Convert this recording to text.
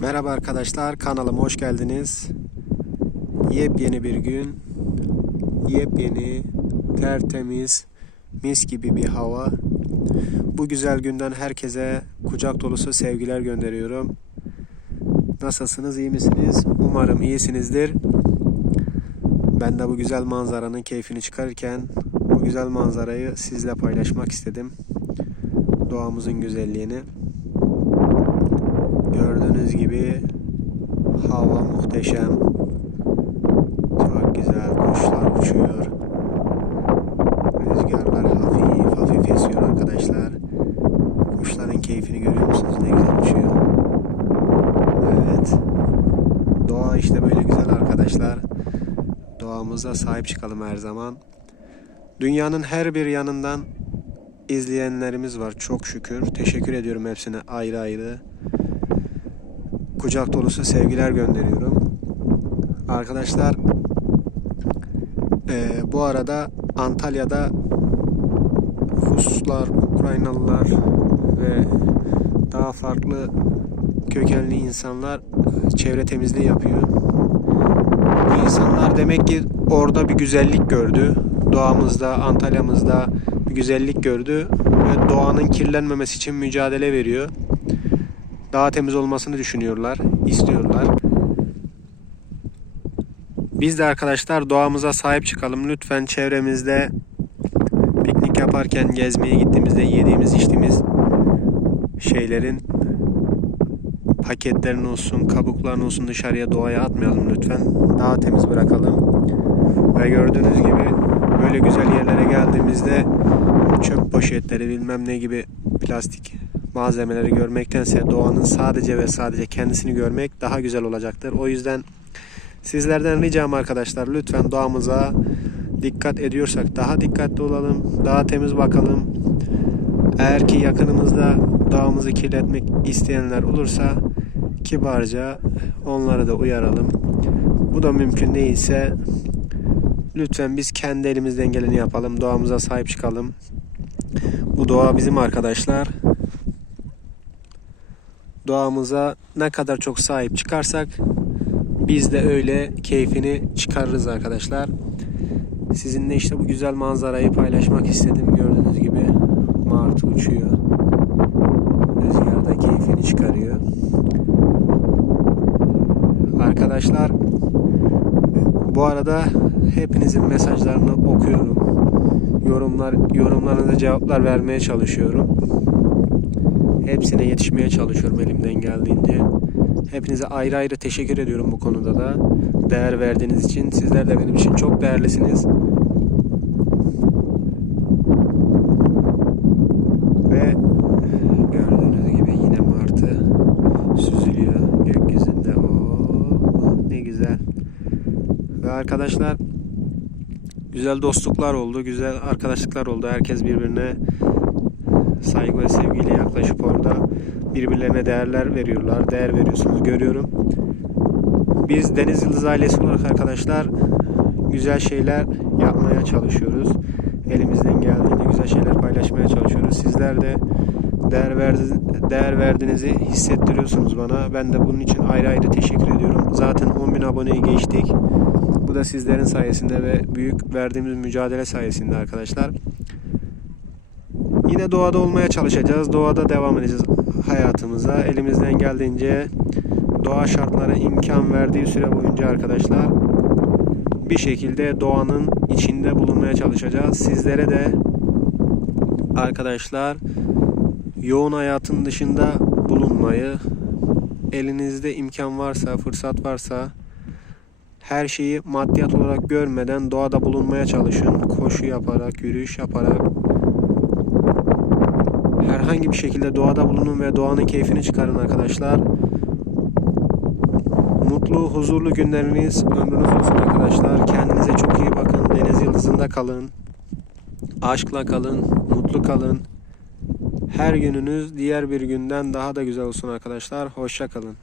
Merhaba arkadaşlar kanalıma hoş geldiniz. Yepyeni bir gün, yepyeni, tertemiz, mis gibi bir hava. Bu güzel günden herkese kucak dolusu sevgiler gönderiyorum. Nasılsınız, iyi misiniz? Umarım iyisinizdir. Ben de bu güzel manzaranın keyfini çıkarırken bu güzel manzarayı sizle paylaşmak istedim. Doğamızın güzelliğini. Gördüğünüz gibi hava muhteşem. Çok güzel kuşlar uçuyor. Rüzgarlar hafif hafif esiyor arkadaşlar. Kuşların keyfini görüyor musunuz? Ne güzel uçuyor. Evet. Doğa işte böyle güzel arkadaşlar. Doğamıza sahip çıkalım her zaman. Dünyanın her bir yanından izleyenlerimiz var çok şükür. Teşekkür ediyorum hepsine ayrı ayrı kucak dolusu sevgiler gönderiyorum. Arkadaşlar eee, bu arada Antalya'da Ruslar, Ukraynalılar ve daha farklı kökenli insanlar çevre temizliği yapıyor. Bu insanlar demek ki orada bir güzellik gördü. Doğamızda, Antalya'mızda bir güzellik gördü ve doğanın kirlenmemesi için mücadele veriyor daha temiz olmasını düşünüyorlar, istiyorlar. Biz de arkadaşlar doğamıza sahip çıkalım. Lütfen çevremizde piknik yaparken, gezmeye gittiğimizde yediğimiz, içtiğimiz şeylerin paketlerin olsun, kabukların olsun dışarıya doğaya atmayalım lütfen. Daha temiz bırakalım. Ve gördüğünüz gibi böyle güzel yerlere geldiğimizde çöp poşetleri bilmem ne gibi plastik malzemeleri görmektense doğanın sadece ve sadece kendisini görmek daha güzel olacaktır. O yüzden sizlerden ricam arkadaşlar lütfen doğamıza dikkat ediyorsak daha dikkatli olalım, daha temiz bakalım. Eğer ki yakınımızda doğamızı kirletmek isteyenler olursa kibarca onları da uyaralım. Bu da mümkün değilse lütfen biz kendi elimizden geleni yapalım. Doğamıza sahip çıkalım. Bu doğa bizim arkadaşlar doğamıza ne kadar çok sahip çıkarsak biz de öyle keyfini çıkarırız arkadaşlar. Sizinle işte bu güzel manzarayı paylaşmak istedim. Gördüğünüz gibi martı uçuyor. Rüzgarda keyfini çıkarıyor. Arkadaşlar bu arada hepinizin mesajlarını okuyorum. Yorumlar yorumlarınıza cevaplar vermeye çalışıyorum. Hepsine yetişmeye çalışıyorum elimden geldiğince. Hepinize ayrı ayrı teşekkür ediyorum bu konuda da. Değer verdiğiniz için. Sizler de benim için çok değerlisiniz. Ve gördüğünüz gibi yine martı süzülüyor gökyüzünde. Oo, ne güzel. Ve arkadaşlar güzel dostluklar oldu, güzel arkadaşlıklar oldu. Herkes birbirine saygı ve sevgiyle birbirlerine değerler veriyorlar. Değer veriyorsunuz görüyorum. Biz Deniz Yıldız ailesi olarak arkadaşlar güzel şeyler yapmaya çalışıyoruz. Elimizden geldiğince güzel şeyler paylaşmaya çalışıyoruz. Sizler de değer, verdi, değer verdiğinizi hissettiriyorsunuz bana. Ben de bunun için ayrı ayrı teşekkür ediyorum. Zaten 10.000 aboneyi geçtik. Bu da sizlerin sayesinde ve büyük verdiğimiz mücadele sayesinde arkadaşlar. Yine doğada olmaya çalışacağız. Doğada devam edeceğiz hayatımıza. Elimizden geldiğince doğa şartları imkan verdiği süre boyunca arkadaşlar bir şekilde doğanın içinde bulunmaya çalışacağız. Sizlere de arkadaşlar yoğun hayatın dışında bulunmayı elinizde imkan varsa, fırsat varsa her şeyi maddiyat olarak görmeden doğada bulunmaya çalışın. Koşu yaparak, yürüyüş yaparak, herhangi bir şekilde doğada bulunun ve doğanın keyfini çıkarın arkadaşlar. Mutlu, huzurlu günleriniz ömrünüz olsun arkadaşlar. Kendinize çok iyi bakın. Deniz yıldızında kalın. Aşkla kalın, mutlu kalın. Her gününüz diğer bir günden daha da güzel olsun arkadaşlar. Hoşça kalın.